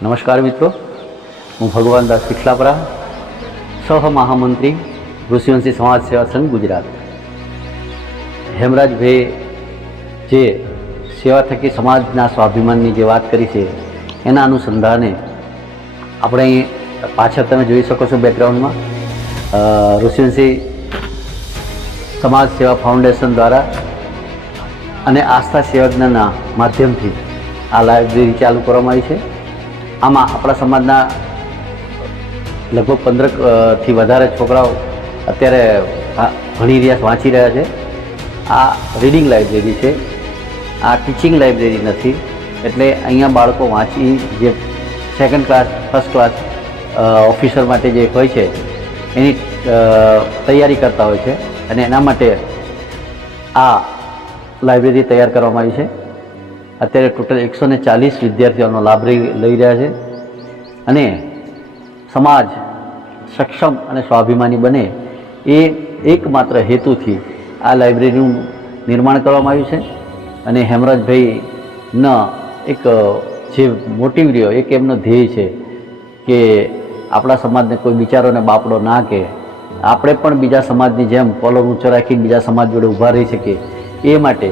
નમસ્કાર મિત્રો, હું ભગવાન દાસ શિખલાપરા, સહમહામંત્રી ઋષિવંશી સમાજ સેવા સંઘ ગુજરાત. હેમરાજભાઈ જે સેવા થકી સમાજના સ્વાભિમાનની જે વાત કરી છે એના અનુસંધાને આપણે અહીં પાછળ તમે જોઈ શકો છો બેકગ્રાઉન્ડમાં ઋષિવંશી સમાજ સેવા ફાઉન્ડેશન દ્વારા અને આસ્થા સેવાજ્ઞાના માધ્યમથી આ લાઇબ્રેરી ચાલુ કરવામાં આવી છે. આમાં આપણા સમાજના લગભગ 15થી વધારે છોકરાઓ અત્યારે ભણી રહ્યા, વાંચી રહ્યા છે. આ રીડિંગ લાઇબ્રેરી છે, આ ટીચિંગ લાઇબ્રેરી નથી. એટલે અહીંયા બાળકો વાંચી જે second class, first class officer માટે જે હોય છે એની તૈયારી કરતા હોય છે અને એના માટે આ લાઇબ્રેરી તૈયાર કરવામાં આવી છે. અત્યારે ટોટલ 140 વિદ્યાર્થીઓનો લાભ લઈ રહ્યા છે અને સમાજ સક્ષમ અને સ્વાભિમાની બને એ એકમાત્ર હેતુથી આ લાઇબ્રેરીનું નિર્માણ કરવામાં આવ્યું છે. અને હેમરાજભાઈના એક જે મોટિવ રહ્યો, એક એમનો ધ્યેય છે કે આપણા સમાજને કોઈ બિચારોને બાપડો ના કહે, આપણે પણ બીજા સમાજની જેમ કોલર ઊંચો રાખીને બીજા સમાજ જોડે ઊભા રહી શકીએ, એ માટે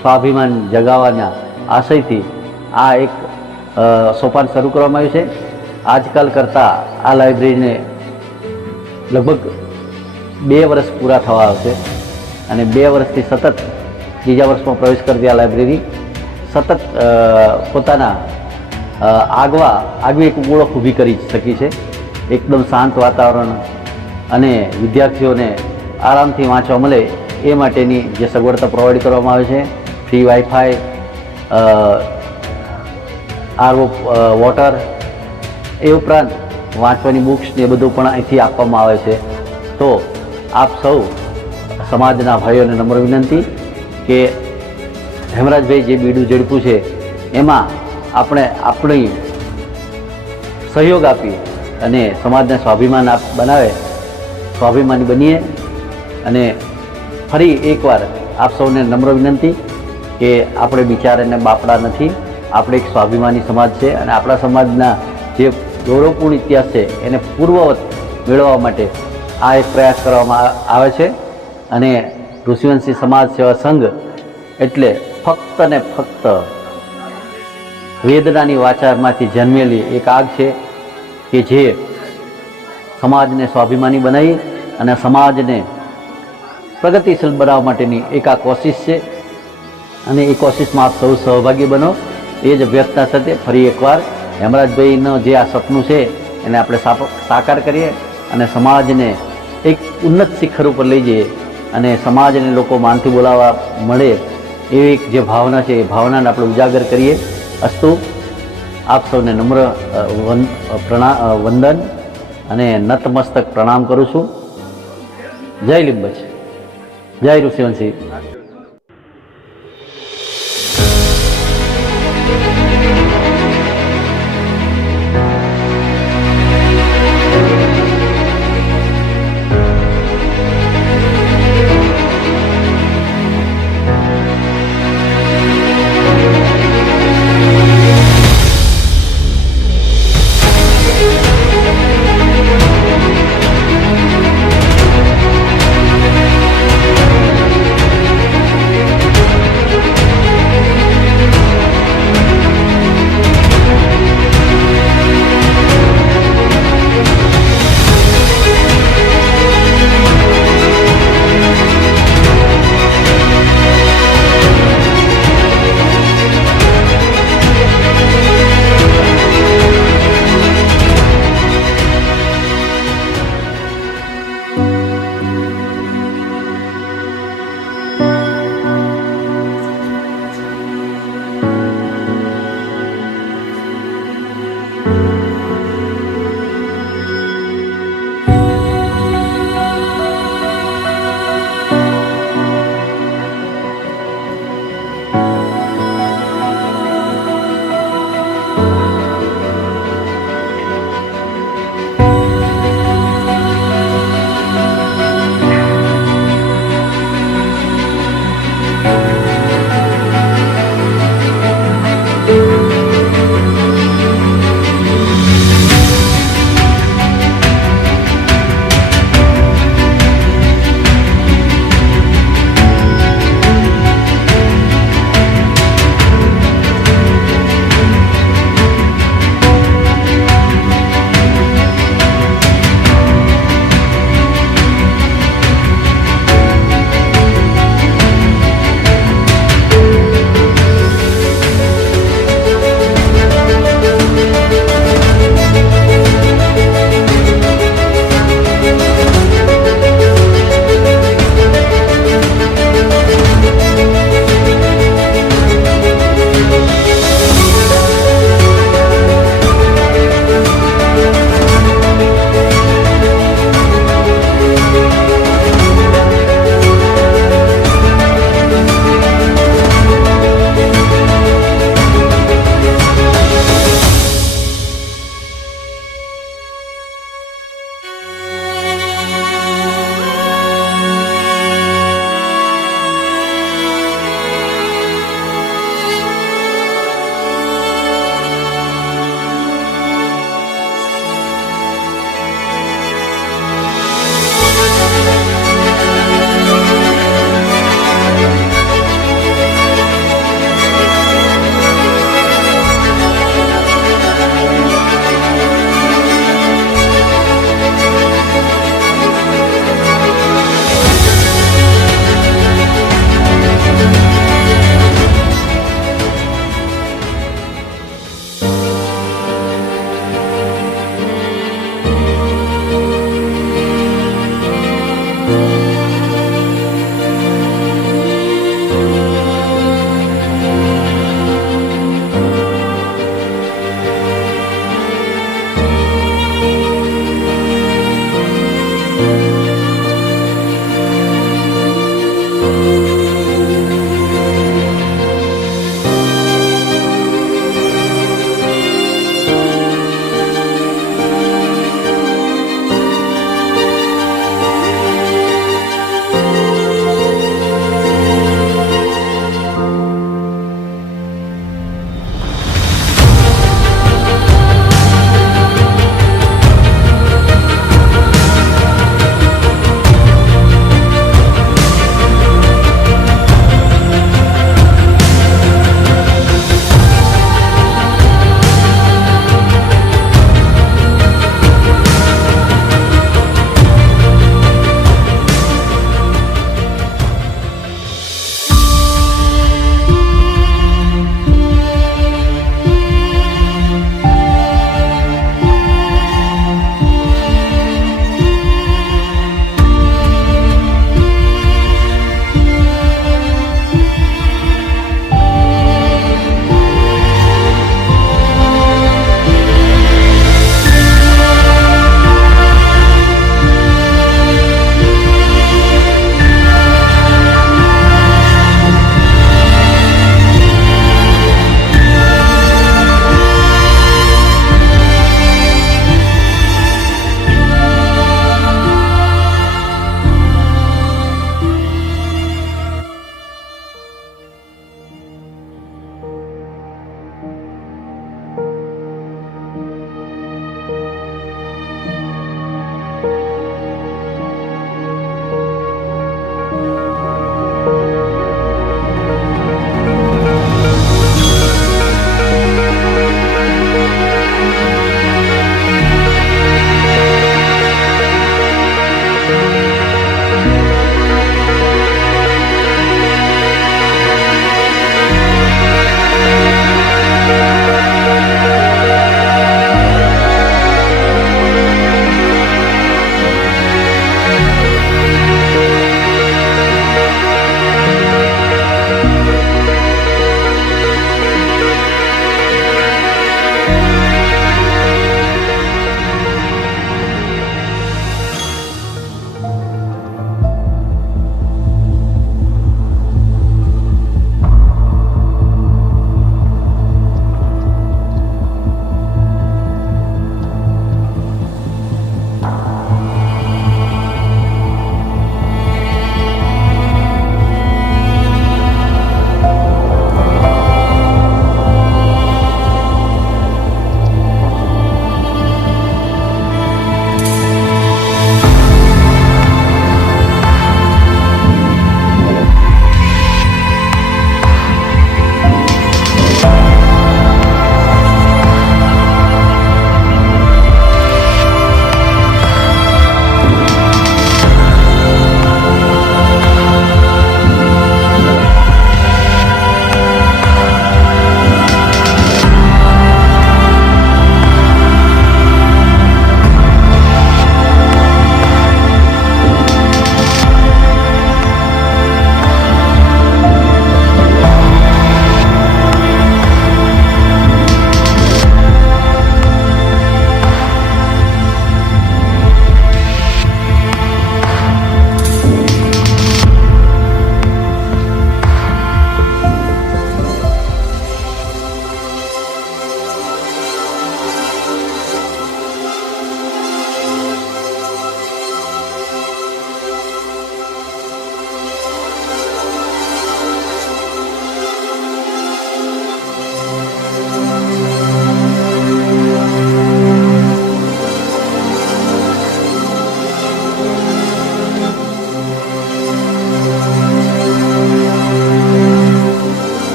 સ્વાભિમાન જગાવવાના આશયથી આ એક સોપાન શરૂ કરવામાં આવ્યું છે. આજકાલ કરતાં આ લાઇબ્રેરીને લગભગ 2 વર્ષ પૂરા થવા આવશે અને 2 વર્ષથી સતત ત્રીજા વર્ષમાં પ્રવેશ કરતી આ લાઇબ્રેરી સતત પોતાના આગવી એક ઓળખ ઊભી કરી શકી છે. એકદમ શાંત વાતાવરણ અને વિદ્યાર્થીઓને આરામથી વાંચવા મળે એ માટેની જે સગવડતા પ્રોવાઈડ કરવામાં આવે છે. ફ્રી વાઈફાઈ, આરઓ વોટર, એ ઉપરાંત વાંચવાની બુક્સ ને એ બધું પણ અહીંથી આપવામાં આવે છે. તો આપ સૌ સમાજના ભાઈઓને નમ્ર વિનંતી કે હેમરાજભાઈ જે બીડું ઝડપ્યું છે એમાં આપણે આપણી સહયોગ આપી અને સમાજને સ્વાભિમાન બનાવે, સ્વાભિમાની બનીએ. અને ફરી એકવાર આપ સૌને નમ્ર વિનંતી કે આપણે બિચારાને બાપડા નથી, આપણે એક સ્વાભિમાની સમાજ છે અને આપણા સમાજના જે ગૌરવપૂર્ણ ઇતિહાસ છે એને પૂર્વવત મેળવવા માટે આ એક પ્રયાસ કરવામાં આવે છે. અને ઋષિવંશી સમાજ સેવા સંઘ એટલે ફક્ત ને ફક્ત વેદનાની વાચામાંથી જન્મેલી એક આગ છે કે જે સમાજને સ્વાભિમાની બનાવી અને સમાજને પ્રગતિશીલ બનાવવા માટેની એક આ કોશિશ છે. અને એ કોશિશમાં આપ સૌ સહભાગી બનો એ જ અભ્યર્થના સાથે ફરી એકવાર હેમરાજભાઈનું જે આ સપનું છે એને આપણે સાકાર કરીએ અને સમાજને એક ઉન્નત શિખર ઉપર લઈ જઈએ અને સમાજને લોકો માનથી બોલાવવા મળે એવી એક જે ભાવના છે એ ભાવનાને આપણે ઉજાગર કરીએ. અસ્તુ. આપ સૌને નમ્ર વંદન અને નતમસ્તક પ્રણામ કરું છું. જય લીંબચ, જય ઋષિવંશી.